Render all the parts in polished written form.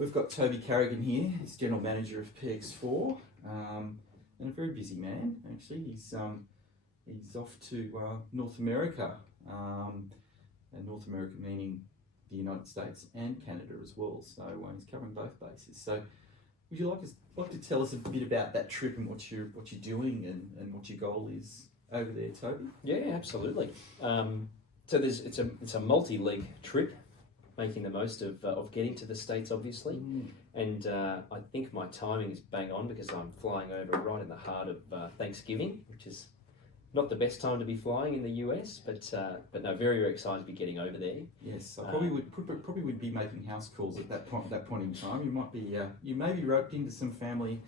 We've got Toby Carrigan here. He's General Manager of PX4, and a very busy man. Actually, he's off to North America, and North America meaning the United States and Canada as well. So he's covering both bases. So, would you like to tell us a bit about that trip and what you're doing and what your goal is over there, Toby? Yeah, absolutely. So it's a multi-leg trip, making the most of getting to the States, obviously. And I think my timing is bang on because I'm flying over right in the heart of Thanksgiving, which is not the best time to be flying in the US, but no, very, very excited to be getting over there. Yes, I probably would be making house calls at that point in time. You may be roped into some family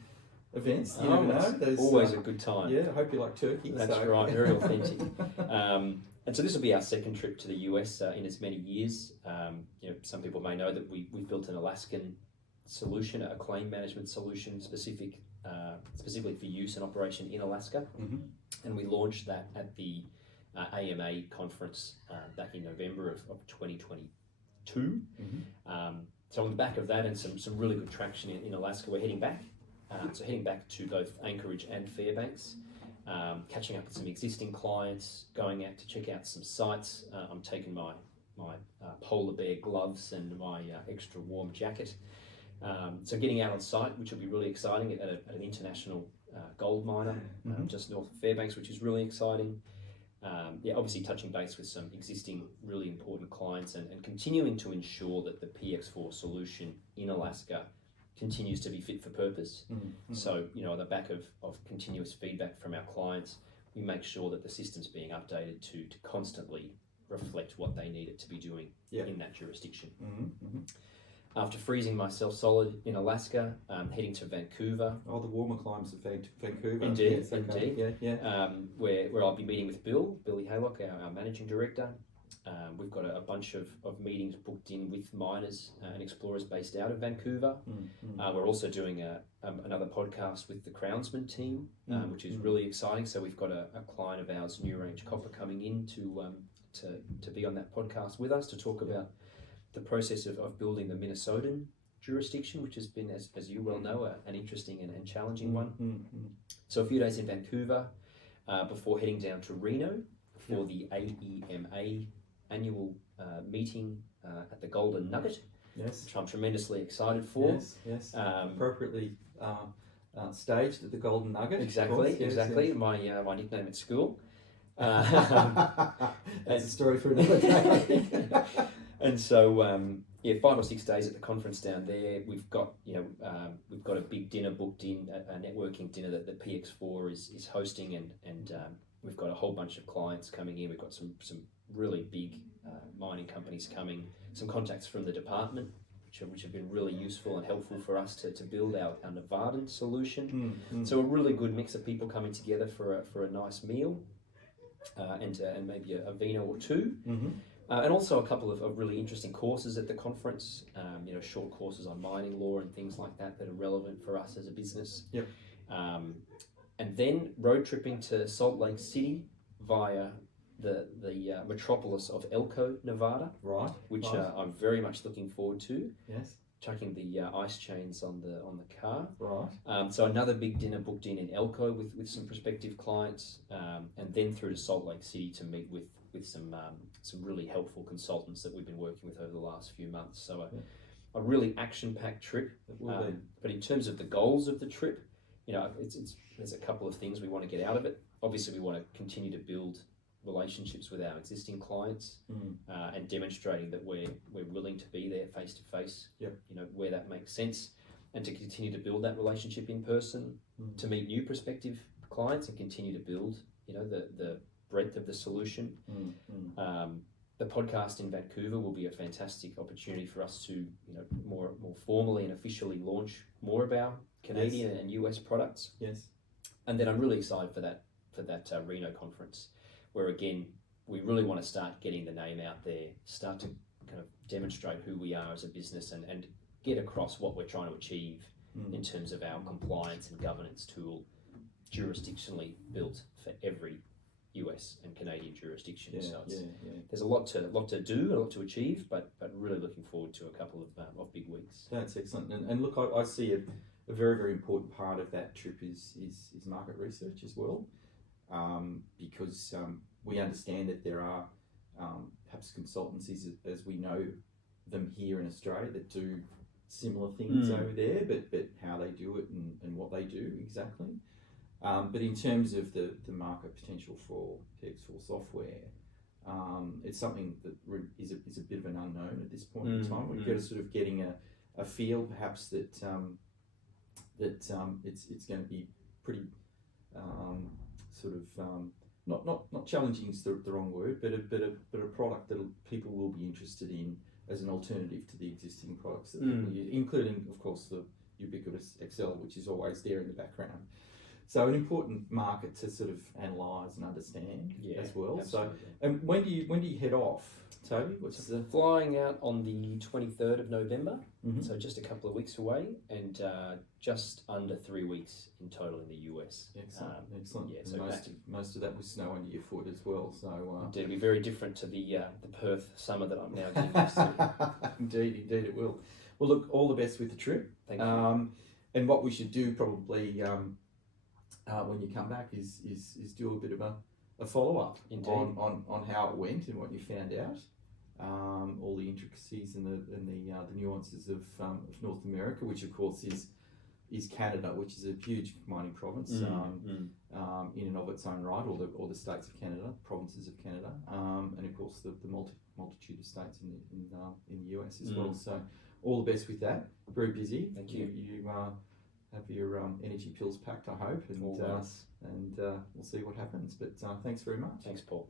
events. You never know. There's always a good time. Yeah, I hope you like turkey. That's right, very authentic. And so this will be our second trip to the US in as many years. Some people may know that we built an Alaskan solution, a claim management solution specifically for use and operation in Alaska. Mm-hmm. And we launched that at the AMA conference back in November of 2022. Mm-hmm. So on the back of that and some really good traction in Alaska, we're heading back. So heading back to both Anchorage and Fairbanks, catching up with some existing clients, going out to check out some sites. I'm taking my polar bear gloves and my extra warm jacket. So getting out on site, which will be really exciting, at an international gold miner just north of Fairbanks, which is really exciting. Obviously touching base with some existing really important clients and continuing to ensure that the PX4 solution in Alaska continues to be fit for purpose. Mm-hmm. So, on the back of continuous feedback from our clients, we make sure that the system's being updated to constantly reflect what they need it to be doing in that jurisdiction. Mm-hmm. Mm-hmm. After freezing myself solid in Alaska, heading to Vancouver. Oh, the warmer climes of Vancouver. Indeed, yes, okay. indeed. Yeah. Where I'll be meeting with Billy Haylock, our managing director. We've got a bunch of meetings booked in with miners and explorers based out of Vancouver. We're also doing another podcast with the Crownsman team, which is really exciting. So we've got a client of ours, New Range Copper, coming in to be on that podcast with us to talk about the process of building the Minnesotan jurisdiction, which has been, as you well know, an interesting and challenging one. So a few days in Vancouver before heading down to Reno for the AEMA annual meeting at the Golden Nugget, which I'm tremendously excited for. Yes. Appropriately staged at the Golden Nugget. Exactly. Yes. My nickname at school. That's a story for another day. And so, 5 or 6 days at the conference down there. We've got a big dinner booked in, a networking dinner that the PX4 is hosting, and we've got a whole bunch of clients coming in. We've got some really big mining companies coming, some contacts from the department, which have been really useful and helpful for us to build our Nevadan solution. So a really good mix of people coming together for a nice meal, and maybe a vino or two. And also a couple of really interesting courses at the conference, short courses on mining law and things like that are relevant for us as a business. Yep. And then road tripping to Salt Lake City via the metropolis of Elko, Nevada. Right. Which I'm very much looking forward to. Yes. Chucking the ice chains on the car. Right. So another big dinner booked in Elko with some prospective clients, and then through to Salt Lake City to meet with some really helpful consultants that we've been working with over the last few months. So a really action-packed trip. But in terms of the goals of the trip, there's a couple of things we want to get out of it. Obviously, we want to continue to build relationships with our existing clients, and demonstrating that we're willing to be there face to face. Where that makes sense, and to continue to build that relationship in person, to meet new prospective clients and continue to build the breadth of the solution. The podcast in Vancouver will be a fantastic opportunity for us to more formally and officially launch more of our Canadian and US products. Yes. And then I'm really excited for that Reno conference, where again we really want to start getting the name out there, start to kind of demonstrate who we are as a business, and get across what we're trying to achieve in terms of our compliance and governance tool, jurisdictionally built for every US and Canadian jurisdiction. Yeah, So it's, yeah. there's a lot to do, a lot to achieve, but really looking forward to a couple of big weeks. That's excellent. And look, I see a very, very important part of that trip is market research as well, because we understand that there are perhaps consultancies as we know them here in Australia that do similar things over there, but how they do it and what they do exactly. But in terms of the market potential for PX4 software, it's something that is a bit of an unknown at this point in time. We've got to sort of getting a feel perhaps that it's going to be pretty sort of not challenging is the wrong word, but a product that people will be interested in as an alternative to the existing products that people use, including of course the ubiquitous Excel, which is always there in the background. So an important market to sort of analyse and understand as well. Absolutely. So, when do you head off, Toby? What's the flying out on the 23rd of November, so just a couple of weeks away, and just under 3 weeks in total in the US. Excellent. Yeah, so most of that was snow under your foot as well. So it'll be very different to the Perth summer that I'm now getting used to. Indeed it will. Well, look, all the best with the trip. Thank you. And what we should do probably when you come back is do a bit of a follow up on how it went and what you found out. All the intricacies and the nuances of North America, which of course is Canada, which is a huge mining province in and of its own right, or the states of Canada, provinces of Canada, and of course the multitude of states in the US as well. So all the best with that. Very busy. Thank you. You have your energy pills packed, I hope, and we'll see what happens. But thanks very much. Thanks, Paul.